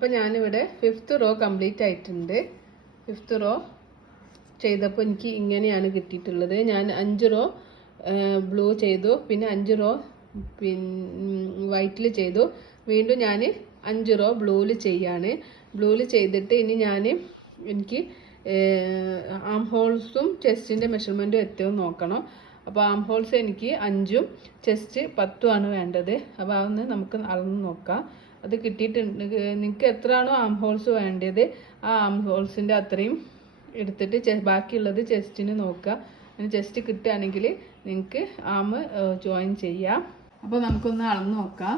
അപ്പോൾ ഞാനിവിടെ 5th raw complete ആയിട്ടുണ്ട്. 5th റോ ചെയ്തപ്പോൾ എനിക്ക് ഇങ്ങനെയാണ് കിട്ടിയിട്ടുള്ളത്. ഞാൻ 5 റോ ബ്ലൂ ചെയ്തു, പിന്നെ 5 റോ വൈറ്റിൽ ചെയ്തു. വീണ്ടും ഞാൻ 5 റോ ബ്ലൂവിൽ ചെയ്യാണ്. ബ്ലൂവിൽ ചെയ്തിട്ട് ഇനി എനിക്ക് ആം ഹോൾസും ചെസ്റ്റിൻ്റെ മെഷർമെൻറ്റും എത്തിയോ നോക്കണം. അപ്പോൾ ആം ഹോൾസ് എനിക്ക് 5ഉം ചെസ്റ്റ് 10ഉം ആണ് വേണ്ടത്. അപ്പോൾ അതൊന്ന് നമുക്ക് അളന്ന് നോക്കാം. അത് കിട്ടിയിട്ടുണ്ട്. നിങ്ങൾക്ക് എത്രയാണോ ആം ഹോൾസ് വേണ്ടത് ആ ആം ഹോൾസിൻ്റെ അത്രയും എടുത്തിട്ട് ബാക്കിയുള്ളത് ചെസ്റ്റിന് നോക്കുക. അങ്ങനെ ചെസ്റ്റ് കിട്ടുകയാണെങ്കിൽ നിങ്ങൾക്ക് ആം ജോയിൻ ചെയ്യാം. അപ്പോൾ നമുക്കൊന്ന് അളന്ന് നോക്കാം.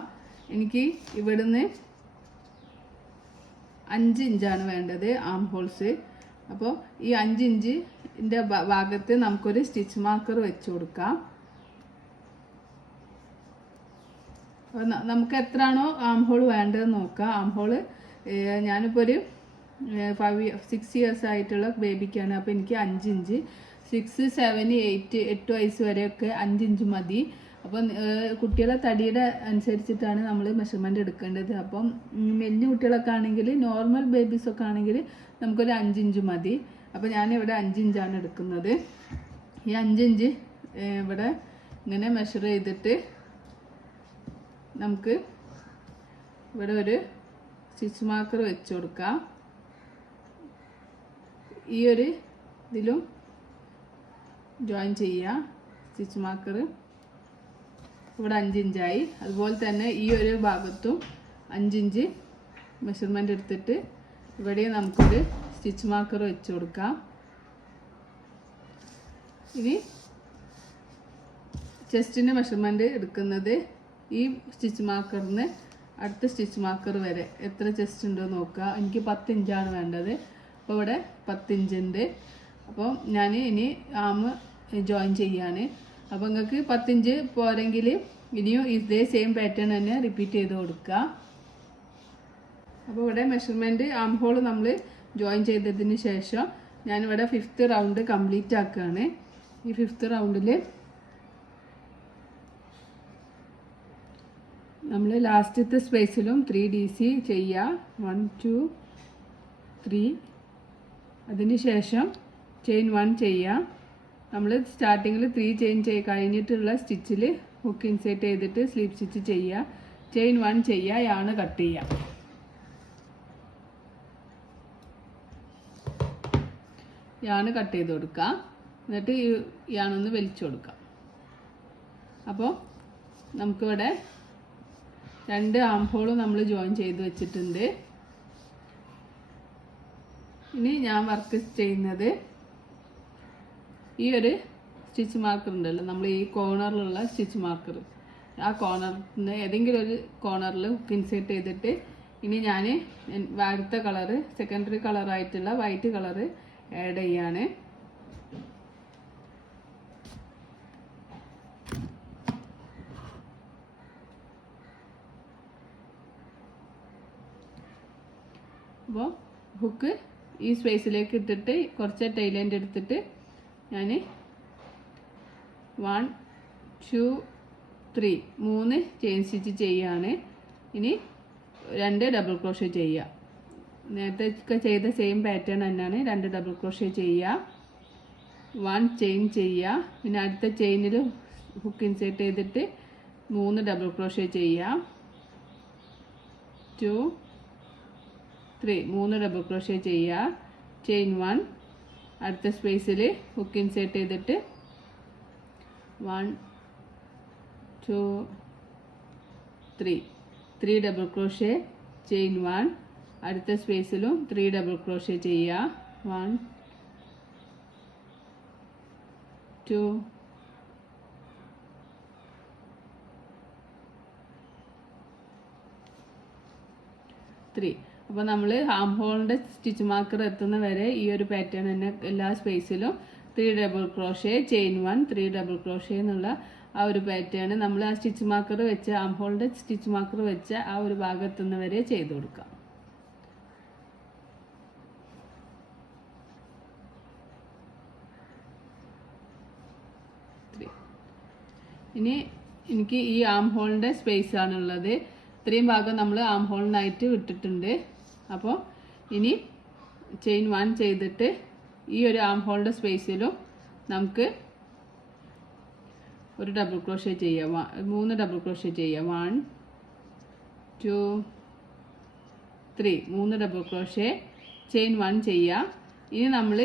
എനിക്ക് ഇവിടുന്ന് 5 ഇഞ്ചാണ് വേണ്ടത് ആം ഹോൾസ്. അപ്പോൾ ഈ 5 ഇഞ്ചിൻ്റെ ഭാഗത്ത് നമുക്കൊരു സ്റ്റിച്ച് മാർക്കർ വെച്ച് കൊടുക്കാം. അപ്പോൾ നമുക്ക് എത്രയാണോ ആം ഹോൾ വേണ്ടതെന്ന് നോക്കാം. ആം ഹോള് ഞാനിപ്പോൾ ഒരു 6 ഇയേഴ്സ് ആയിട്ടുള്ള ബേബിക്കാണ്. അപ്പോൾ എനിക്ക് 5 ഇഞ്ച്, 6, 7, 8 വയസ്സ് വരെയൊക്കെ 5 ഇഞ്ച് മതി. അപ്പം കുട്ടികളെ തടിയുടെ അനുസരിച്ചിട്ടാണ് നമ്മൾ മെഷർമെൻ്റ് എടുക്കേണ്ടത്. അപ്പം വലിയ കുട്ടികളൊക്കെ ആണെങ്കിൽ, നോർമൽ ബേബീസൊക്കെ ആണെങ്കിൽ നമുക്കൊരു 5 ഇഞ്ച് മതി. അപ്പോൾ ഞാനിവിടെ 5 ഇഞ്ചാണ് എടുക്കുന്നത്. ഈ 5 ഇഞ്ച് ഇവിടെ ഇങ്ങനെ മെഷർ ചെയ്തിട്ട് നമുക്ക് ഇവിടെ ഒരു സ്റ്റിച്ച് മാർക്കർ വെച്ച് കൊടുക്കാം. ഈ ഒരു ഇതിലും ജോയിൻ ചെയ്യുക സ്റ്റിച്ച് മാർക്കർ. ഇവിടെ 5 ഇഞ്ചായി. അതുപോലെ തന്നെ ഈ ഒരു ഭാഗത്തും 5 ഇഞ്ച് മെഷർമെൻ്റ് എടുത്തിട്ട് ഇവിടെ നമുക്കൊരു സ്റ്റിച്ച് മാർക്കർ വെച്ച് കൊടുക്കാം. ഇനി ചെസ്റ്റിൻ്റെ മെഷർമെൻറ്റ് എടുക്കുന്നത് ഈ സ്റ്റിച്ച് മാർക്കറിന് അടുത്ത സ്റ്റിച്ച് മാർക്കർ വരെ എത്ര ചെസ്റ്റ് ഉണ്ടോ നോക്കുക. എനിക്ക് 10 ഇഞ്ചാണ് വേണ്ടത്. അപ്പോൾ ഇവിടെ 10 ഇഞ്ചുണ്ട്. അപ്പോൾ ഞാൻ ഇനി ആം ജോയിൻ ചെയ്യാണ്. അപ്പോൾ നിങ്ങൾക്ക് 10 ഇഞ്ച് പോരെങ്കിൽ ഇനിയും ഇതേ സെയിം പാറ്റേൺ തന്നെ റിപ്പീറ്റ് ചെയ്ത് കൊടുക്കുക. അപ്പോൾ ഇവിടെ മെഷർമെൻറ്റ് ആം ഹോൾ നമ്മൾ ജോയിൻ ചെയ്തതിന് ശേഷം ഞാനിവിടെ 5th റൗണ്ട് കംപ്ലീറ്റ് ആക്കുകയാണ്. ഈ 5th റൗണ്ടിൽ നമ്മൾ ലാസ്റ്റത്തെ സ്പേസിലും 3DC ചെയ്യുക. 1, 2, 3. അതിന് ശേഷം ചെയിൻ 1 ചെയ്യുക. നമ്മൾ സ്റ്റാർട്ടിങ്ങിൽ 3 ചെയിൻ കഴിഞ്ഞിട്ടുള്ള സ്റ്റിച്ചിൽ ഹുക്ക് ഇൻസേർട്ട് ചെയ്തിട്ട് സ്ലീപ്പ് സ്റ്റിച്ച് ചെയ്യുക. ചെയിൻ 1 ചെയ്യുക, യാണ് കട്ട് ചെയ്യുക. യാണ് കട്ട് ചെയ്ത് കൊടുക്കുക. എന്നിട്ട് ഈ യാണൊന്ന് വലിച്ചു കൊടുക്കുക. അപ്പോൾ നമുക്കിവിടെ 2 ആം ഹോളും നമ്മൾ ജോയിൻ ചെയ്ത് വെച്ചിട്ടുണ്ട്. ഇനി ഞാൻ വർക്ക് ചെയ്യുന്നത് ഈ ഒരു സ്റ്റിച്ച് മാർക്കർ ഉണ്ടല്ലോ, നമ്മൾ ഈ കോർണറിലുള്ള സ്റ്റിച്ച് മാർക്കർ, ആ കോർണറിന് ഏതെങ്കിലും ഒരു കോർണറിൽ ഹുക്ക് ഇൻസേർട്ട് ചെയ്തിട്ട് ഇനി ഞാൻ അടുത്ത കളറ്, സെക്കൻഡറി കളറായിട്ടുള്ള വൈറ്റ് കളറ് ആഡ് ചെയ്യാണ്. അപ്പോൾ ഹുക്ക് ഈ സ്പേസിലേക്ക് ഇട്ടിട്ട് കുറച്ച് ടൈലൻഡ് എടുത്തിട്ട് ഞാൻ 1, 2, 3 ചെയിൻ സ്റ്റിച്ച് ചെയ്യാണ്. ഇനി 2 ഡബിൾ ക്രോഷേ ചെയ്യുക. നേരത്തെ ഒക്കെ ചെയ്ത സെയിം പാറ്റേൺ തന്നെയാണ്. 2 ഡബിൾ ക്രോഷേ ചെയ്യുക, 1 ചെയിൻ ചെയ്യുക. പിന്നെ അടുത്ത ചെയിനിൽ ഹുക്ക് ഇൻസേർട്ട് ചെയ്തിട്ട് 3 ഡബിൾ ക്രോഷേ ചെയ്യുക. 2, 3 3 ഡബിൾ ക്രോഷേ ചെയ്യുക. ചെയിൻ 1 അടുത്ത സ്പേസിൽ ഹുക്ക് ഇൻസേർട്ട് ചെയ്തിട്ട് 1, 2, 3 ഡബിൾ ക്രോഷേ. ചെയിൻ 1 അടുത്ത സ്പേസിലും 3 ഡബിൾ ക്രോഷേ ചെയ്യുക. 1, 2, 3. അപ്പോൾ നമ്മൾ ആം ഹോളിൻ്റെ സ്റ്റിച്ച് മാർക്കർ എത്തുന്ന വരെ ഈ ഒരു പാറ്റേൺ തന്നെ എല്ലാ സ്പേസിലും 3 double crochet, chain 1, 3 double crochet എന്നുള്ള ആ ഒരു പാറ്റേൺ നമ്മൾ ആ സ്റ്റിച്ച് മാർക്കർ വെച്ച്, ആം ഹോളിൻ്റെ സ്റ്റിച്ച് മാർക്കർ വെച്ച് ആ ഒരു ഭാഗം എത്തുന്ന വരെ ചെയ്ത് കൊടുക്കാം. ഇനി എനിക്ക് ഈ ആം ഹോളിൻ്റെ സ്പേസ് ആണുള്ളത്. ഇത്രയും ഭാഗം നമ്മൾ ആം ഹോളിനായിട്ട് വിട്ടിട്ടുണ്ട്. അപ്പോൾ ഇനി ചെയിൻ 1 ചെയ്തിട്ട് ഈ ഒരു ആം ഹോളിൻ്റെ സ്പേസിലും നമുക്ക് ഒരു ഡബിൾ ക്രോഷ്യ ചെയ്യാം. 3 ഡബിൾ ക്രോഷ്യ ചെയ്യാം. 1 2 3 3 ഡബിൾ ക്രോഷ്യ ചെയിൻ 1 ചെയ്യാം. ഇനി നമ്മൾ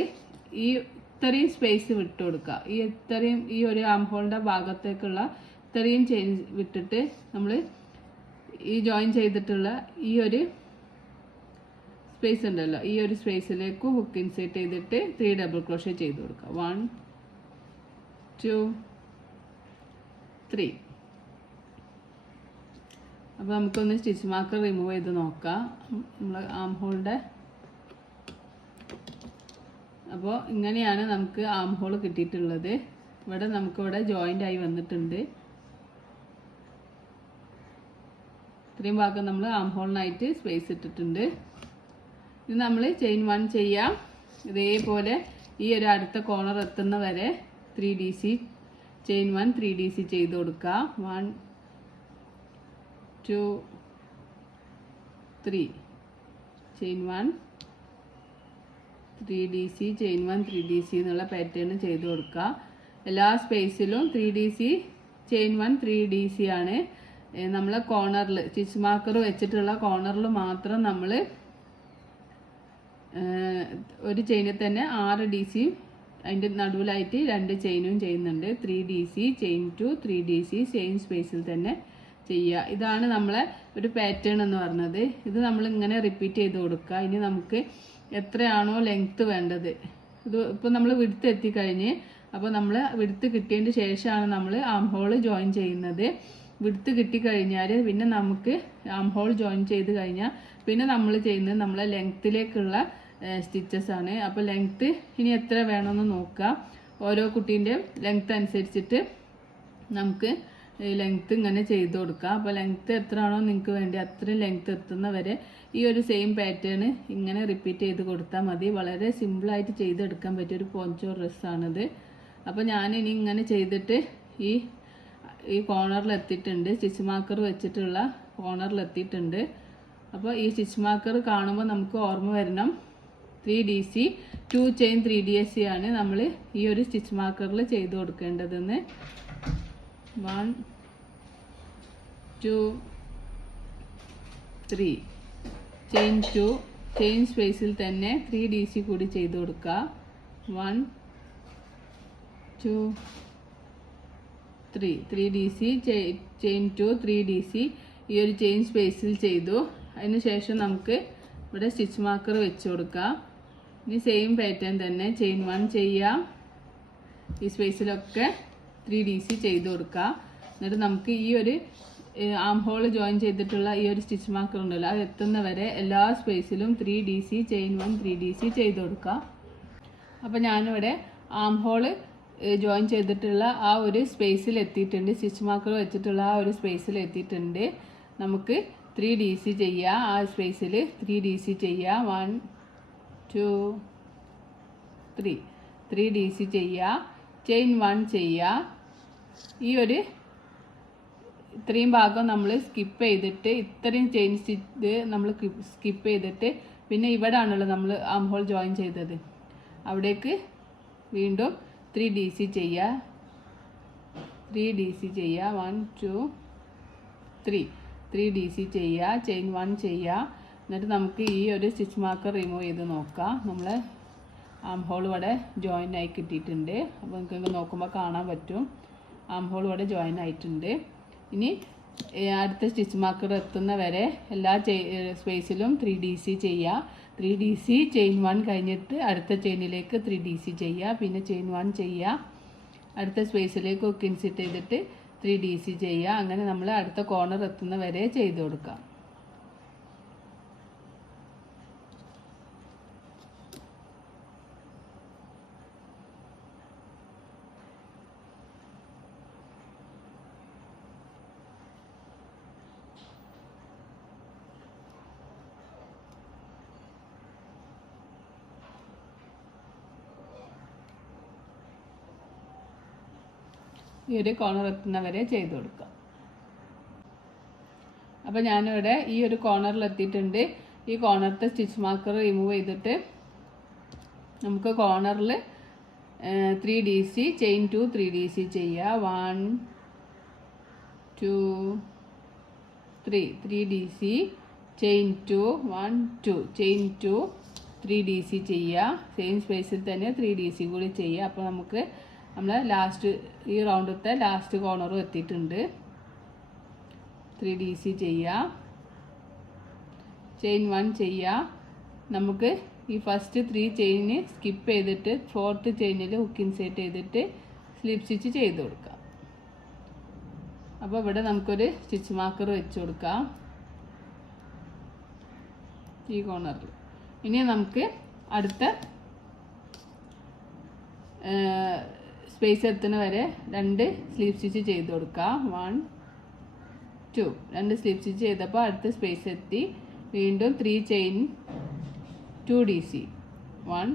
ഈ ഇത്രയും സ്പേസ് വിട്ട് കൊടുക്കുക. ഈ ഒരു ആം ഹോളിൻ്റെ ഭാഗത്തേക്കുള്ള ഇത്രയും ചെയിൻ വിട്ടിട്ട് നമ്മൾ ഈ ജോയിൻ ചെയ്തിട്ടുള്ള ഈ ഒരു സ്പേസ് ഉണ്ടല്ലോ, ഈ ഒരു സ്പേസിലേക്ക് ഹുക്ക് ഇൻസേർട്ട് ചെയ്തിട്ട് 3 ഡബിൾ ക്രോഷ്യ ചെയ്ത് കൊടുക്കുക. 1 2 3. അപ്പോൾ നമുക്കൊന്ന് സ്റ്റിച്ച് മാർക്കർ റിമൂവ് ചെയ്ത് നോക്കാം നമ്മൾ ആം ഹോളിൻ്റെ. അപ്പോൾ ഇങ്ങനെയാണ് നമുക്ക് ആം ഹോൾ കിട്ടിയിട്ടുള്ളത്. ഇവിടെ നമുക്കിവിടെ ജോയിൻ്റ് ആയി വന്നിട്ടുണ്ട്. ഇത്രയും ഭാഗം നമ്മൾ ആം ഹോളിനായിട്ട് സ്പേസ് ഇട്ടിട്ടുണ്ട്. ഇത് നമ്മൾ ചെയിൻ 1 ചെയ്യാം. ഇതേപോലെ ഈ ഒരു അടുത്ത കോർണർ എത്തുന്ന വരെ 3DC ചെയിൻ 1 3DC ചെയ്ത് കൊടുക്കുക. 1 2 3 ചെയിൻ 1 3DC ചെയിൻ 1 3DC എന്നുള്ള പാറ്റേൺ ചെയ്ത് കൊടുക്കുക. എല്ലാ സ്പേസിലും 3DC ചെയിൻ 1 3DC ആണ്. നമ്മളെ കോർണറിൽ സ്റ്റിച്ച് മാർക്കർ വെച്ചിട്ടുള്ള കോർണറിൽ മാത്രം നമ്മൾ ഒരു ചെയിനിൽ തന്നെ 6 DC അതിൻ്റെ നടുവിലായിട്ട് 2 ചെയിനും ചെയ്യുന്നുണ്ട്. 3DC ചെയിൻ 2 3DC സെയിം സ്പേസിൽ തന്നെ ചെയ്യുക. ഇതാണ് നമ്മളെ ഒരു പാറ്റേൺ എന്ന് പറഞ്ഞത്. ഇത് നമ്മൾ ഇങ്ങനെ റിപ്പീറ്റ് ചെയ്ത് കൊടുക്കുക. ഇനി നമുക്ക് എത്രയാണോ ലെങ്ത്ത് വേണ്ടത്, ഇത് ഇപ്പോൾ നമ്മൾ വിഡ്ത്ത് എത്തിക്കഴിഞ്ഞ്, അപ്പോൾ നമ്മൾ വിഡ്ത്ത് കിട്ടിയതിന് ശേഷമാണ് നമ്മൾ ആം ഹോൾ ജോയിൻ ചെയ്യുന്നത്. വിഡ്ത്ത് കിട്ടിക്കഴിഞ്ഞാൽ പിന്നെ നമുക്ക് ആം ഹോൾ ജോയിൻ ചെയ്ത് കഴിഞ്ഞാൽ പിന്നെ നമ്മൾ ചെയ്യുന്നത് നമ്മളെ ലെങ്ത്തിലേക്കുള്ള സ്റ്റിച്ചസ് ആണ്. അപ്പോൾ ലെങ്ത്ത് ഇനി എത്ര വേണമെന്ന് നോക്കുക. ഓരോ കുട്ടീൻ്റെ ലെങ്ത്ത് അനുസരിച്ചിട്ട് നമുക്ക് ലെങ്ത്ത് ഇങ്ങനെ ചെയ്ത് കൊടുക്കുക. അപ്പോൾ ലെങ്ത്ത് എത്രയാണോ നിങ്ങൾക്ക് വേണ്ടി അത്രയും ലെങ്ത്ത് എത്തുന്ന വരെ ഈ ഒരു സെയിം പാറ്റേൺ ഇങ്ങനെ റിപ്പീറ്റ് ചെയ്ത് കൊടുത്താൽ മതി. വളരെ സിമ്പിളായിട്ട് ചെയ്തെടുക്കാൻ പറ്റിയൊരു പോഞ്ചോ ഡ്രസ്സാണിത്. അപ്പോൾ ഞാനിനി ഇങ്ങനെ ചെയ്തിട്ട് ഈ കോർണറിൽ എത്തിയിട്ടുണ്ട്. സ്റ്റിച്ച് മാർക്കർ വെച്ചിട്ടുള്ള കോർണറിൽ എത്തിയിട്ടുണ്ട്. അപ്പോൾ ഈ സ്റ്റിച്ച് മാർക്കർ കാണുമ്പോൾ നമുക്ക് ഓർമ്മ വരണം 3DC 2 ചെയിൻ 3DC ആണ് നമ്മൾ ഈ ഒരു സ്റ്റിച്ച് മാർക്കറിൽ ചെയ്ത് കൊടുക്കേണ്ടതെന്ന്. 1 2 3 ചെയിൻ 2 ചെയിൻ സ്പേസിൽ തന്നെ 3DC കൂടി ചെയ്ത് കൊടുക്കുക. 1 2 3 3DC ചെയിൻ 2 3DC ഈ ഒരു ചെയിൻ സ്പേസിൽ ചെയ്തു. അതിന് ശേഷം നമുക്ക് ഇവിടെ സ്റ്റിച്ച് മാർക്കർ വെച്ച് കൊടുക്കാം. ഇനി സെയിം പാറ്റേൺ തന്നെ ചെയിൻ 1 ചെയ്യാം. ഈ സ്പേസിലൊക്കെ 3DC ചെയ്ത് കൊടുക്കുക. എന്നിട്ട് നമുക്ക് ഈ ഒരു ആം ഹോൾ ജോയിൻ ചെയ്തിട്ടുള്ള ഈ ഒരു സ്റ്റിച്ച് മാർക്കർ ഉണ്ടല്ലോ, അത് എത്തുന്ന വരെ എല്ലാ സ്പേസിലും 3DC ചെയിൻ 1 3DC ചെയ്ത് കൊടുക്കുക. അപ്പോൾ ഞാനിവിടെ ആം ഹോൾ ജോയിൻ ചെയ്തിട്ടുള്ള ആ ഒരു സ്പേസിൽ എത്തിയിട്ടുണ്ട്. സ്റ്റിച്ച് മാർക്കർ വെച്ചിട്ടുള്ള ആ ഒരു സ്പേസിൽ എത്തിയിട്ടുണ്ട്. നമുക്ക് 3DC ചെയ്യാം. ആ സ്പേസിൽ 3DC ചെയ്യാം. 1 2 3 3DC ചെയ്യാം. ചെയിൻ 1 ചെയ്യാം. ഈ ഒരു ഇത്രയും ഭാഗം നമ്മൾ സ്കിപ്പ് ചെയ്തിട്ട് ഇത്രയും ചെയിൻ സ്റ്റിച്ച് നമ്മൾ സ്കിപ്പ് ചെയ്തിട്ട് പിന്നെ ഇവിടെ ആണല്ലോ നമ്മൾ ആം ഹോൾ ജോയിൻ ചെയ്തത്, അവിടേക്ക് വീണ്ടും 3DC ചെയ്യുക. 3DC ചെയ്യുക. 1 2 3 3DC ചെയ്യുക. ചെയിൻ 1 ചെയ്യുക. എന്നിട്ട് നമുക്ക് ഈ ഒരു സ്റ്റിച്ച് മാർക്കർ റിമൂവ് ചെയ്ത് നോക്കാം. നമ്മൾ ആം ഹോൾ ഇവിടെ ജോയിൻ ആയി കിട്ടിയിട്ടുണ്ട്. അപ്പോൾ നിങ്ങൾക്ക് നോക്കുമ്പോൾ കാണാൻ പറ്റും ആം ഹോൾ ഇവിടെ ജോയിൻ ആയിട്ടുണ്ട്. ഇനി അടുത്ത സ്റ്റിച്ച് മാർക്കർ എത്തുന്ന വരെ എല്ലാ സ്പേസിലും 3DC ചെയ്യുക. 3DC ചെയിൻ 1 കഴിഞ്ഞിട്ട് അടുത്ത ചെയിനിലേക്ക് 3DC ചെയ്യുക. പിന്നെ ചെയിൻ 1 ചെയ്യുക. അടുത്ത സ്പേസിലേക്ക് ഹുക്ക് ഇൻസേർട്ട് ചെയ്തിട്ട് 3DC ചെയ്യുക. അങ്ങനെ നമ്മൾ അടുത്ത കോർണർ എത്തുന്ന വരെ ചെയ്ത് കൊടുക്കാം. ഈ ഒരു കോർണർ എത്തുന്ന വരെ ചെയ്ത് കൊടുക്കാം. അപ്പോൾ ഞാനിവിടെ ഈ ഒരു കോർണറിൽ എത്തിയിട്ടുണ്ട്. ഈ കോർണറിലത്തെ സ്റ്റിച്ച് മാർക്കർ റിമൂവ് ചെയ്തിട്ട് നമുക്ക് കോർണറിൽ 3DC ചെയിൻ 2 3DC ചെയ്യുക. 1 2 3 3DC ചെയിൻ 2 1 2 ചെയിൻ 2 3DC ചെയ്യുക. സെയിം സ്പേസിൽ തന്നെ 3DC കൂടി ചെയ്യുക. അപ്പോൾ നമുക്ക് നമ്മൾ ലാസ്റ്റ് ഈ റൗണ്ടത്തെ ലാസ്റ്റ് കോർണറും എത്തിയിട്ടുണ്ട്. 3DC ചെയ്യുക. ചെയിൻ 1 ചെയ്യുക. നമുക്ക് ഈ ഫസ്റ്റ് 3 ചെയിന് സ്കിപ്പ് ചെയ്തിട്ട് 4th ചെയിനിൽ ഹുക്ക് ഇൻസേർട്ട് ചെയ്തിട്ട് സ്ലിപ്പ് സ്റ്റിച്ച് ചെയ്ത് കൊടുക്കാം. അപ്പോൾ ഇവിടെ നമുക്കൊരു സ്റ്റിച്ച് മാർക്കർ വെച്ച് കൊടുക്കാം ഈ കോർണറിൽ. ഇനി നമുക്ക് അടുത്ത സ്പേസ് എത്തുന്ന വരെ 2 സ്ലീവ് സ്റ്റിച്ച് ചെയ്ത് കൊടുക്കാം. 1 2 2 സ്ലീവ് സ്റ്റിച്ച് ചെയ്തപ്പോൾ അടുത്ത സ്പേസ് എത്തി. വീണ്ടും 3 ചെയിൻ 2DC 1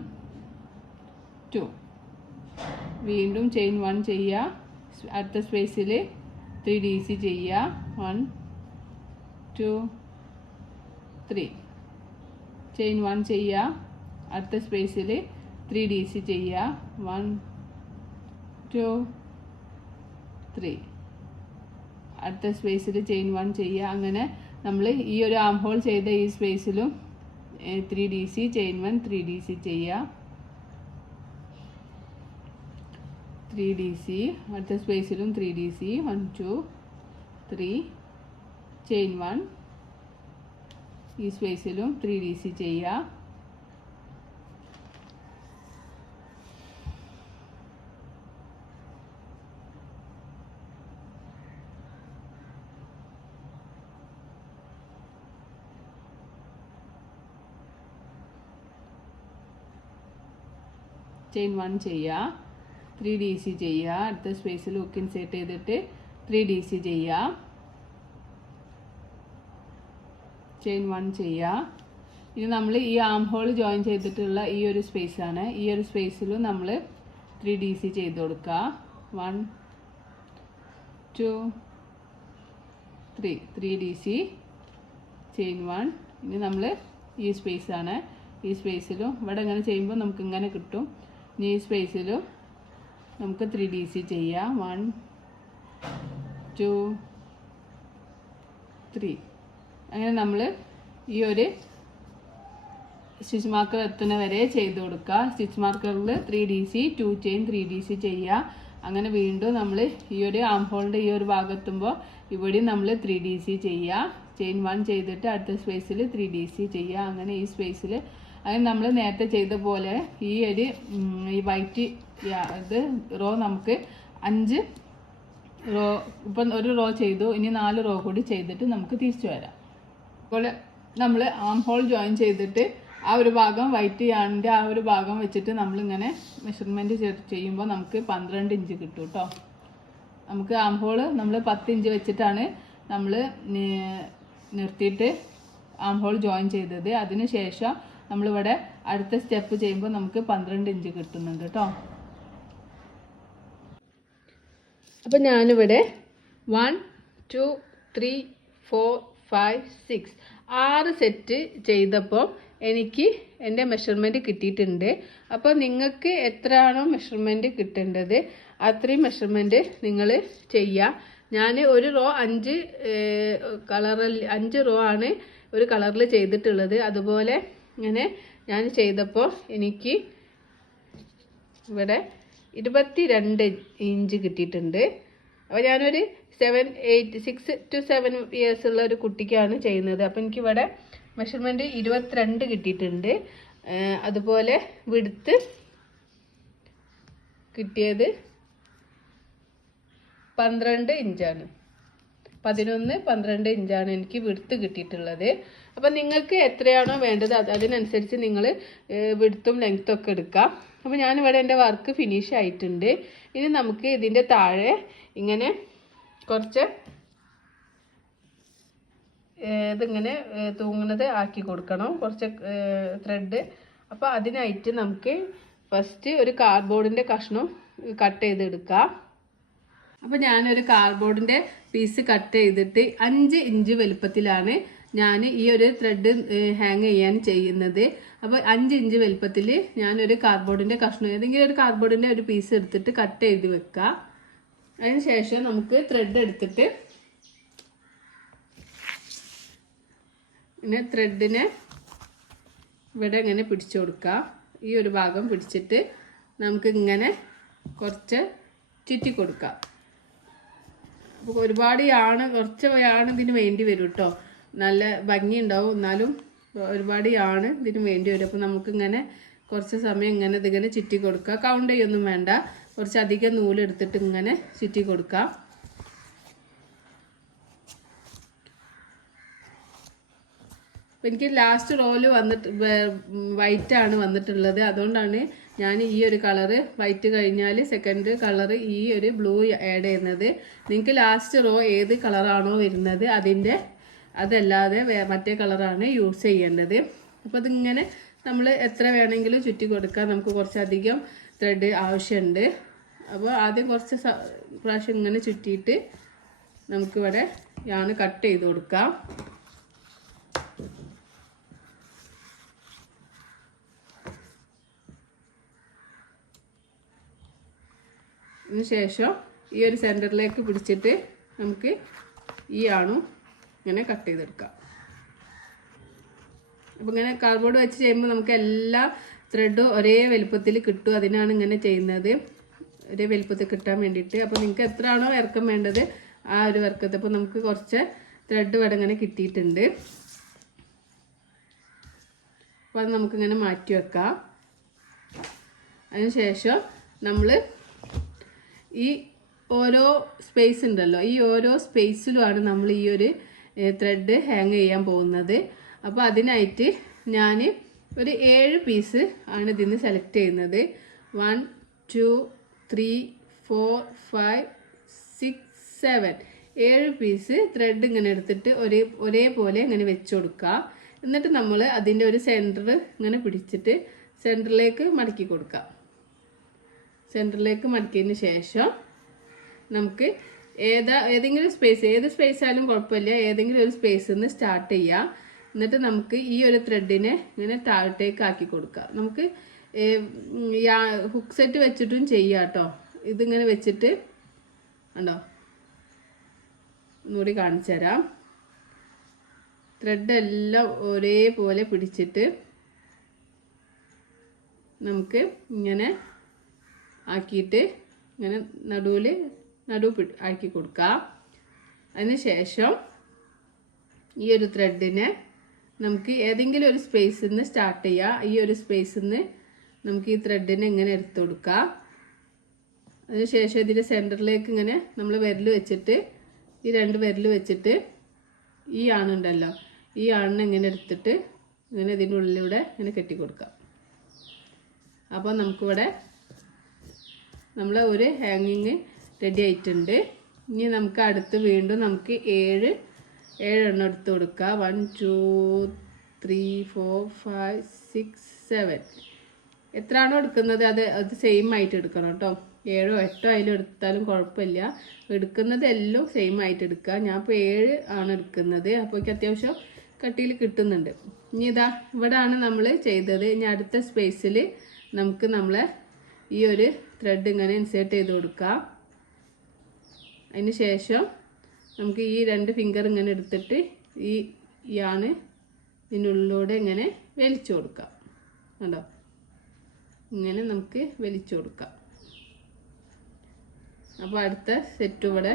2 വീണ്ടും ചെയിൻ 1 ചെയ്യുക. അടുത്ത സ്പേസിൽ 3DC ചെയ്യുക. 1 2 3 ചെയിൻ 1 ചെയ്യുക. അടുത്ത സ്പേസിൽ 3DC ചെയ്യുക. 1 2 3 അടുത്ത സ്പേസിൽ ചെയിൻ 1 ചെയ്യുക. അങ്ങനെ നമ്മൾ ഈ ഒരു ആം ഹോൾ ചെയ്ത ഈ സ്പേസിലും 3DC ചെയിൻ 1 3DC ചെയ്യുക. 3DC അടുത്ത സ്പേസിലും 3DC 1 2 3 ചെയിൻ 1 ഈ സ്പേസിലും 3DC ചെയ്യുക. ചെയിൻ 1 ചെയ്യുക. 3DC ചെയ്യുക. അടുത്ത സ്പേസിൽ ഹുക്ക് ഇൻസേർട്ട് ചെയ്തിട്ട് 3DC ചെയ്യുക. ചെയിൻ 1 ചെയ്യുക. ഇനി നമ്മൾ ഈ ആം ഹോൾ ജോയിൻ ചെയ്തിട്ടുള്ള ഈ ഒരു സ്പേസാണ്. ഈ ഒരു സ്പേസിലും നമ്മൾ 3DC ചെയ്ത് കൊടുക്കുക. 1 2 3 3DC ചെയിൻ 1. ഇനി നമ്മൾ ഈ സ്പേസാണ്. ഈ സ്പേസിലും ഇവിടെ ഇങ്ങനെ ചെയ്യുമ്പോൾ നമുക്ക് ഇങ്ങനെ കിട്ടും. ഇനി ഈ സ്പേസിലും നമുക്ക് 3DC ചെയ്യാം. 1 2 3 അങ്ങനെ നമ്മൾ ഈ ഒരു സ്റ്റിച്ച് മാർക്കർ എത്തുന്ന വരെ ചെയ്ത് കൊടുക്കുക. സ്റ്റിച്ച് മാർക്കറിൽ 3DC 2 ചെയിൻ 3DC ചെയ്യുക. അങ്ങനെ വീണ്ടും നമ്മൾ ഈ ഒരു ആം ഹോളിൻ്റെ ഈ ഒരു ഭാഗത്തുമ്പോൾ ഇവിടെയും നമ്മൾ 3DC ചെയ്യുക. ചെയിൻ 1 ചെയ്തിട്ട് അടുത്ത സ്പേസിൽ 3DC ചെയ്യുക. അങ്ങനെ ഈ സ്പേസിൽ അങ്ങനെ നമ്മൾ നേരത്തെ ചെയ്ത പോലെ ഈ ഒരു ഈ വൈറ്റ് ഇത് റോ നമുക്ക് 5 റോ ഇപ്പം ഒരു റോ ചെയ്തു. ഇനി 4 റോ കൂടി ചെയ്തിട്ട് നമുക്ക് തിരിച്ചു വരാം. അപ്പോൾ നമ്മൾ ആം ഹോൾ ജോയിൻ ചെയ്തിട്ട് ആ ഒരു ഭാഗം വൈറ്റ് യാണിൻ്റെ ആ ഒരു ഭാഗം വെച്ചിട്ട് നമ്മളിങ്ങനെ മെഷർമെൻറ്റ് ചെയ്യുമ്പോൾ നമുക്ക് 12 ഇഞ്ച് കിട്ടും കേട്ടോ. നമുക്ക് ആം ഹോൾ നമ്മൾ 10 ഇഞ്ച് വെച്ചിട്ടാണ് നമ്മൾ നിർത്തിയിട്ട് ആം ഹോൾ ജോയിൻ ചെയ്തത്. അതിന് ശേഷം നമ്മളിവിടെ അടുത്ത സ്റ്റെപ്പ് ചെയ്യുമ്പോൾ നമുക്ക് 12 ഇഞ്ച് കിട്ടുന്നുണ്ട് കേട്ടോ. അപ്പം ഞാനിവിടെ 1 2 3 4 5 6 6 സെറ്റ് ചെയ്തപ്പോൾ എനിക്ക് എൻ്റെ മെഷർമെൻറ്റ് കിട്ടിയിട്ടുണ്ട്. അപ്പോൾ നിങ്ങൾക്ക് എത്രയാണോ മെഷർമെൻറ്റ് കിട്ടേണ്ടത് അത്രയും മെഷർമെൻറ്റ് നിങ്ങൾ ചെയ്യുക. ഞാൻ ഒരു റോ 5 കളറിൽ 5 റോ ആണ് ഒരു കളറിൽ ചെയ്തിട്ടുള്ളത്. അതുപോലെ ഇങ്ങനെ ഞാൻ ചെയ്തപ്പോൾ എനിക്ക് ഇവിടെ 22 ഇഞ്ച് കിട്ടിയിട്ടുണ്ട്. അപ്പോൾ ഞാനൊരു 6 to 7 ഇയേഴ്സ് ഉള്ള ഒരു കുട്ടിക്കാണ് ചെയ്യുന്നത്. അപ്പോൾ എനിക്കിവിടെ മെഷർമെൻറ്റ് 22 കിട്ടിയിട്ടുണ്ട്. അതുപോലെ വിഡ്ത്ത് കിട്ടിയത് 12 ഇഞ്ചാണ്. 11-12 ഇഞ്ചാണ് എനിക്ക് വിഡ്ത്ത് കിട്ടിയിട്ടുള്ളത്. അപ്പം നിങ്ങൾക്ക് എത്രയാണോ വേണ്ടത് അതിനനുസരിച്ച് നിങ്ങൾ വിഡ്ത്തും ലെങ്ത്തും ഒക്കെ എടുക്കാം. അപ്പോൾ ഞാനിവിടെ എൻ്റെ വർക്ക് ഫിനിഷ് ആയിട്ടുണ്ട്. ഇനി നമുക്ക് ഇതിൻ്റെ താഴെ ഇങ്ങനെ കുറച്ച് ഇതിങ്ങനെ തൂങ്ങുന്നത് ആക്കി കൊടുക്കണം, കുറച്ച് ത്രെഡ്. അപ്പോൾ അതിനായിട്ട് നമുക്ക് ഫസ്റ്റ് ഒരു കാർഡ്ബോർഡിൻ്റെ കഷ്ണം കട്ട് ചെയ്തെടുക്കാം. അപ്പോൾ ഞാനൊരു കാർഡ്ബോർഡിൻ്റെ പീസ് കട്ട് ചെയ്തിട്ട് 5 ഇഞ്ച് വലുപ്പത്തിലാണ് ഞാൻ ഈ ഒരു ത്രെഡ് ഹാങ് ചെയ്യാൻ ചെയ്യുന്നത്. അപ്പോൾ 5 ഇഞ്ച് വലുപ്പത്തിൽ ഞാനൊരു കാർഡ്ബോർഡിൻ്റെ കഷ്ണം ഏതെങ്കിലും ഒരു കാർഡ്ബോർഡിൻ്റെ ഒരു പീസ് എടുത്തിട്ട് കട്ട് ചെയ്ത് വെക്കുക. അതിന് ശേഷം നമുക്ക് ത്രെഡ് എടുത്തിട്ട് പിന്നെ ത്രെഡിനെ ഇവിടെ ഇങ്ങനെ പിടിച്ചു കൊടുക്കുക. ഈ ഒരു ഭാഗം പിടിച്ചിട്ട് നമുക്ക് ഇങ്ങനെ കുറച്ച് ചുറ്റി കൊടുക്കാം. അപ്പോൾ ഒരുപാട് കുറച്ച് യാണ് ഇതിന് വേണ്ടി വരും കേട്ടോ. നല്ല ഭംഗി ഉണ്ടാവും, എന്നാലും ഒരുപാട് യാണ് ഇതിന് വേണ്ടി വരും. അപ്പോൾ നമുക്കിങ്ങനെ കുറച്ച് സമയം ഇങ്ങനെ ഇതിങ്ങനെ ചുറ്റി കൊടുക്കുക. കൗണ്ട് ചെയ്യൊന്നും വേണ്ട, കുറച്ചധികം നൂലെടുത്തിട്ട് ഇങ്ങനെ ചുറ്റി കൊടുക്കാം. അപ്പം എനിക്ക് ലാസ്റ്റ് റോല് വന്നിട്ട് വൈറ്റാണ് വന്നിട്ടുള്ളത്. അതുകൊണ്ടാണ് ഞാൻ ഈ ഒരു കളറ് വൈറ്റ് കഴിഞ്ഞാൽ സെക്കൻഡ് കളറ് ഈ ഒരു ബ്ലൂ ആഡ് ചെയ്യുന്നത്. നിങ്ങൾക്ക് ലാസ്റ്റ് റോ ഏത് കളറാണോ വരുന്നത് അതല്ലാതെ മറ്റേ കളറാണ് യൂസ് ചെയ്യേണ്ടത്. അപ്പോൾ അതിങ്ങനെ നമ്മൾ എത്ര വേണമെങ്കിലും ചുറ്റി കൊടുക്കാം. നമുക്ക് കുറച്ചധികം ത്രെഡ് ആവശ്യമുണ്ട്. അപ്പോൾ ആദ്യം കുറച്ച് പ്രാവശ്യം ഇങ്ങനെ ചുറ്റിയിട്ട് നമുക്കിവിടെ യാണ് കട്ട് ചെയ്ത് കൊടുക്കാം. അതിന് ശേഷം ഈ ഒരു സെൻറ്ററിലേക്ക് പിടിച്ചിട്ട് നമുക്ക് ഈ ആണും ഇങ്ങനെ കട്ട് ചെയ്തെടുക്കാം. അപ്പോൾ ഇങ്ങനെ കാർഡ്ബോർഡ് വെച്ച് ചെയ്യുമ്പോൾ നമുക്ക് എല്ലാ ത്രെഡും ഒരേ വലുപ്പത്തിൽ കിട്ടും. അതിനാണ് ഇങ്ങനെ ചെയ്യുന്നത്, ഒരേ വലുപ്പത്തിൽ കിട്ടാൻ വേണ്ടിയിട്ട്. അപ്പോൾ നിങ്ങൾക്ക് എത്ര ആണോ ഇറക്കം വേണ്ടത് ആ ഒരു ഇറക്കത്തെ. അപ്പോൾ നമുക്ക് കുറച്ച് ത്രെഡ് ഇവിടെ ഇങ്ങനെ കിട്ടിയിട്ടുണ്ട്. അപ്പോൾ അത് നമുക്കിങ്ങനെ മാറ്റി വെക്കാം. അതിന് ശേഷം നമ്മൾ ഈ ഓരോ സ്പേസ് ഉണ്ടല്ലോ, ഈ ഓരോ സ്പേസിലുമാണ് നമ്മൾ ഈ ഒരു ത്രെഡ് ഹാങ് ചെയ്യാൻ പോകുന്നത്. അപ്പോൾ അതിനായിട്ട് ഞാൻ ഒരു 7 പീസ് ആണ് ഇതിന് സെലക്ട് ചെയ്യുന്നത്. 1 2 3 4 5 6 7 7 പീസ് ത്രെഡ് ഇങ്ങനെ എടുത്തിട്ട് ഒരേപോലെ ഇങ്ങനെ വെച്ച് കൊടുക്കുക. എന്നിട്ട് നമ്മൾ അതിൻ്റെ ഒരു സെൻറ്റർ ഇങ്ങനെ പിടിച്ചിട്ട് സെൻറ്ററിലേക്ക് മടക്കി കൊടുക്കുക. സെൻറ്ററിലേക്ക് മടക്കിയതിന് ശേഷം നമുക്ക് ഏതെങ്കിലും സ്പേസ്, ഏത് സ്പേസ് ആയാലും കുഴപ്പമില്ല, ഏതെങ്കിലും ഒരു സ്പേസിൽ നിന്ന് സ്റ്റാർട്ട് ചെയ്യാം. എന്നിട്ട് നമുക്ക് ഈ ഒരു ത്രെഡിനെ ഇങ്ങനെ താഴത്തേക്ക് ആക്കി കൊടുക്കാം. നമുക്ക് ഹുക്ക് സെറ്റ് വെച്ചിട്ടും ചെയ്യാം കേട്ടോ. ഇതിങ്ങനെ വെച്ചിട്ട് ഉണ്ടോ, ഒന്നുകൂടി കാണിച്ചു തരാം. ത്രെഡ് എല്ലാം ഒരേപോലെ പിടിച്ചിട്ട് നമുക്ക് ഇങ്ങനെ ആക്കിയിട്ട് ഇങ്ങനെ നടു ആക്കി കൊടുക്കാം. അതിന് ശേഷം ഈ ഒരു ത്രെഡിനെ നമുക്ക് ഏതെങ്കിലും ഒരു സ്പേസിൽ നിന്ന് സ്റ്റാർട്ട് ചെയ്യാം. ഈ ഒരു സ്പേസിൽ നിന്ന് നമുക്ക് ഈ ത്രെഡിനെ ഇങ്ങനെ എടുത്തു കൊടുക്കാം. അതിനുശേഷം ഇതിൻ്റെ സെൻറ്ററിലേക്ക് ഇങ്ങനെ നമ്മൾ വിരൽ വെച്ചിട്ട് ഈ 2 വിരൽ വെച്ചിട്ട് ഈ ആണുണ്ടല്ലോ, ഈ ആണിനെ ഇങ്ങനെ എടുത്തിട്ട് ഇങ്ങനെ ഇതിൻ്റെ ഉള്ളിലൂടെ ഇങ്ങനെ കെട്ടിക്കൊടുക്കാം. അപ്പോൾ നമുക്കിവിടെ നമ്മൾ ഒരു ഹാങ്ങിങ് റെഡി ആയിട്ടുണ്ട്. ഇനി നമുക്ക് അടുത്ത് വീണ്ടും നമുക്ക് 7 എണ്ണം എടുത്ത് കൊടുക്കുക. 1 2 3 4 5 6 7 എത്രയാണോ എടുക്കുന്നത് അത് സെയിം ആയിട്ട് എടുക്കണം കേട്ടോ. 7 8 അതിലും എടുത്താലും കുഴപ്പമില്ല. എടുക്കുന്നത് എല്ലാം സെയിം ആയിട്ട് എടുക്കുക. ഞാൻ ഇപ്പോൾ 7 ആണ് എടുക്കുന്നത്. അപ്പോൾ എനിക്ക് അത്യാവശ്യം കട്ടിയിൽ കിട്ടുന്നുണ്ട്. ഇനി ഇതാ ഇവിടെയാണ് നമ്മൾ ചെയ്തത്. ഇനി അടുത്ത സ്പേസിൽ നമുക്ക് നമ്മളെ ഈ ഒരു ത്രെഡ് ഇങ്ങനെ ഇൻസേർട്ട് ചെയ്ത് കൊടുക്കാം. അതിന് ശേഷം നമുക്ക് ഈ 2 ഫിംഗർ ഇങ്ങനെ എടുത്തിട്ട് ഈ യാണ് ഇതിനുള്ളിലൂടെ ഇങ്ങനെ വലിച്ചു കൊടുക്കാം. കണ്ടോ, ഇങ്ങനെ നമുക്ക് വലിച്ചു കൊടുക്കാം. അപ്പോൾ അടുത്ത സെറ്റ് ഇവിടെ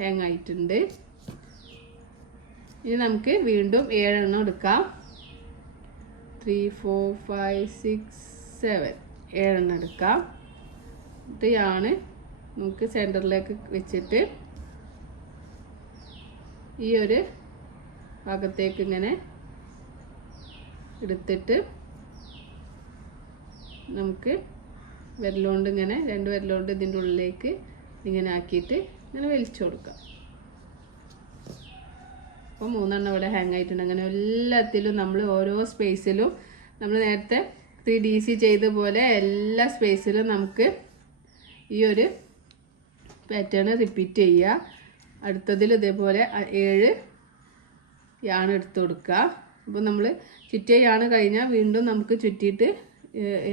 ഹാങ് ആയിട്ടുണ്ട്. ഇനി നമുക്ക് വീണ്ടും 7 എണ്ണം എടുക്കാം. 3 4 5 6 7 7 എണ്ണം എടുക്കാം. എന്നിട്ട് നമുക്ക് സെൻറ്ററിലേക്ക് വെച്ചിട്ട് ഈ ഒരു ഭാഗത്തേക്ക് ഇങ്ങനെ എടുത്തിട്ട് നമുക്ക് വിരലുകൊണ്ട് ഇങ്ങനെ 2 വിരലുകൊണ്ട് ഇതിൻ്റെ ഉള്ളിലേക്ക് ഇങ്ങനെ ആക്കിയിട്ട് ഇങ്ങനെ വലിച്ചു കൊടുക്കാം. അപ്പോൾ 3 എണ്ണം ഇവിടെ ഹാങ് ആയിട്ടുണ്ട്. അങ്ങനെ എല്ലാത്തിലും നമ്മൾ ഓരോ സ്പേസിലും നമ്മൾ നേരത്തെ 3DC ചെയ്ത പോലെ എല്ലാ സ്പേസിലും നമുക്ക് ഈ ഒരു പാറ്റേൺ റിപ്പീറ്റ് ചെയ്യുക. അടുത്തതിൽ ഇതേപോലെ 7 യാൺ എടുത്ത് കൊടുക്കുക. അപ്പോൾ നമ്മൾ ചുറ്റിയ യാൺ കഴിഞ്ഞാൽ വീണ്ടും നമുക്ക് ചുറ്റിയിട്ട്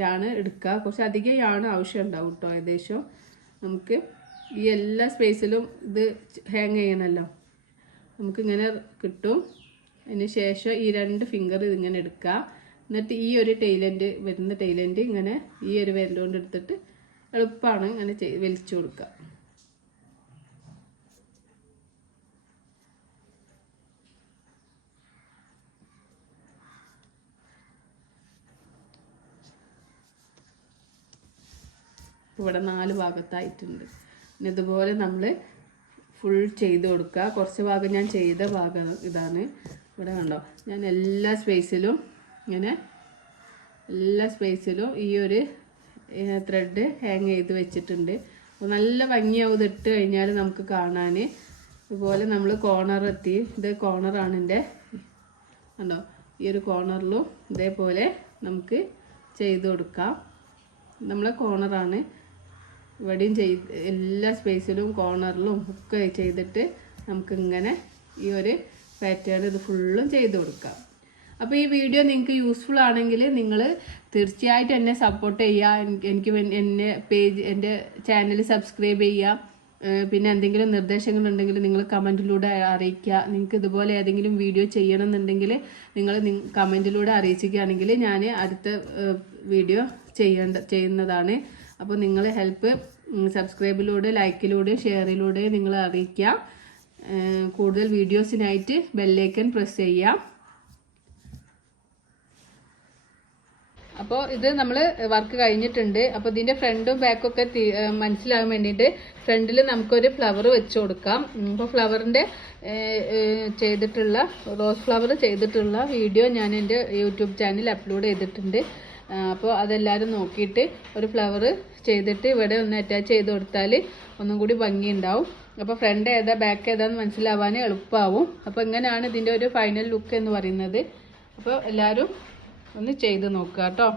യാൺ എടുക്കുക. കുറച്ച് അധികം യാൺ ആവശ്യം ഉണ്ടാവും കേട്ടോ. ഏകദേശം നമുക്ക് ഈ എല്ലാ സ്പേസിലും ഇത് ഹാങ് ചെയ്യണമല്ലോ, നമുക്കിങ്ങനെ കിട്ടും. അതിന് ശേഷം ഈ 2 ഫിംഗർ ഇതിങ്ങനെ എടുക്കുക. എന്നിട്ട് ഈ ഒരു ടൈലൻഡ് വരുന്ന ടൈലൻഡ് ഇങ്ങനെ ഈ ഒരു വിരൽ കൊണ്ട് എടുത്തിട്ട് എളുപ്പമാണ് ഇങ്ങനെ വലിച്ചു കൊടുക്കുക. ഇവിടെ 4 ഭാഗത്തായിട്ടുണ്ട്. പിന്നെ ഇതുപോലെ നമ്മൾ ഫുൾ ചെയ്ത് കൊടുക്കുക. കുറച്ച് ഭാഗം ഞാൻ ചെയ്ത ഭാഗം ഇതാണ്. ഇവിടെ കണ്ടോ, ഞാൻ എല്ലാ സ്പേസിലും ഇങ്ങനെ ഈ ഒരു ത്രെഡ് ഹാങ് ചെയ്ത് വെച്ചിട്ടുണ്ട്. അപ്പോൾ നല്ല ഭംഗിയാവും ഇത് ഇട്ട് കഴിഞ്ഞാൽ നമുക്ക് കാണാൻ. ഇതുപോലെ നമ്മൾ കോർണർ എത്തി. ഇത് കോർണറാണ് എൻ്റെ കണ്ടോ. ഈ ഒരു കോർണറിലും ഇതേപോലെ നമുക്ക് ചെയ്ത് കൊടുക്കാം. നമ്മളെ കോർണറാണ്. ഇവിടെയും എല്ലാ സ്പേസിലും കോർണറിലും ഒക്കെ ചെയ്തിട്ട് നമുക്കിങ്ങനെ ഈ ഒരു പാറ്റേൺ ഇത് ഫുള്ളും ചെയ്ത് കൊടുക്കാം. അപ്പോൾ ഈ വീഡിയോ നിങ്ങൾക്ക് യൂസ്ഫുൾ ആണെങ്കിൽ നിങ്ങൾ തീർച്ചയായിട്ടും എന്നെ സപ്പോർട്ട് ചെയ്യുക. എനിക്ക് എൻ്റെ ചാനൽ സബ്സ്ക്രൈബ് ചെയ്യുക. പിന്നെ എന്തെങ്കിലും നിർദ്ദേശങ്ങളുണ്ടെങ്കിൽ നിങ്ങൾ കമൻറ്റിലൂടെ അറിയിക്കുക. നിങ്ങൾക്ക് ഇതുപോലെ ഏതെങ്കിലും വീഡിയോ ചെയ്യണമെന്നുണ്ടെങ്കിൽ നിങ്ങൾ കമൻറ്റിലൂടെ അറിയിക്കുകയാണെങ്കിൽ ഞാൻ അടുത്ത വീഡിയോ ചെയ്യുന്നതാണ്. അപ്പോൾ നിങ്ങൾ ഹെൽപ്പ് സബ്സ്ക്രൈബിലൂടെ, ലൈക്കിലൂടെ, ഷെയറിലൂടെ നിങ്ങൾ അറിയിക്കുക. കൂടുതൽ വീഡിയോസിനായിട്ട് ബെല്ലൈക്കൺ പ്രസ് ചെയ്യാം. അപ്പോൾ ഇത് നമ്മൾ വർക്ക് കഴിഞ്ഞിട്ടുണ്ട്. അപ്പോൾ ഇതിൻ്റെ ഫ്രണ്ടും ബാക്കും ഒക്കെ മനസ്സിലാകാൻ വേണ്ടിയിട്ട് ഫ്രണ്ടിൽ നമുക്കൊരു ഫ്ലവർ വെച്ച് കൊടുക്കാം. അപ്പോൾ ഫ്ലവറിൻ്റെ ചെയ്തിട്ടുള്ള റോസ് ഫ്ലവർ ചെയ്തിട്ടുള്ള വീഡിയോ ഞാൻ എൻ്റെ യൂട്യൂബ് ചാനലിൽ അപ്ലോഡ് ചെയ്തിട്ടുണ്ട്. അപ്പോൾ അതെല്ലാവരും നോക്കിയിട്ട് ഒരു ഫ്ലവർ ചെയ്തിട്ട് ഇവിടെ ഒന്ന് അറ്റാച്ച് ചെയ്ത് കൊടുത്താൽ ഒന്നും കൂടി ഭംഗിയുണ്ടാവും. അപ്പോൾ ഫ്രണ്ട് ഏതാ ബാക്ക് ഏതാന്ന് മനസ്സിലാവാൻ എളുപ്പമാവും. അപ്പോൾ ഇങ്ങനെയാണ് ഇതിൻ്റെ ഒരു ഫൈനൽ ലുക്ക് എന്ന് പറയുന്നത്. അപ്പോൾ എല്ലാവരും ഒന്ന് ചെയ്ത് നോക്കുക കേട്ടോ.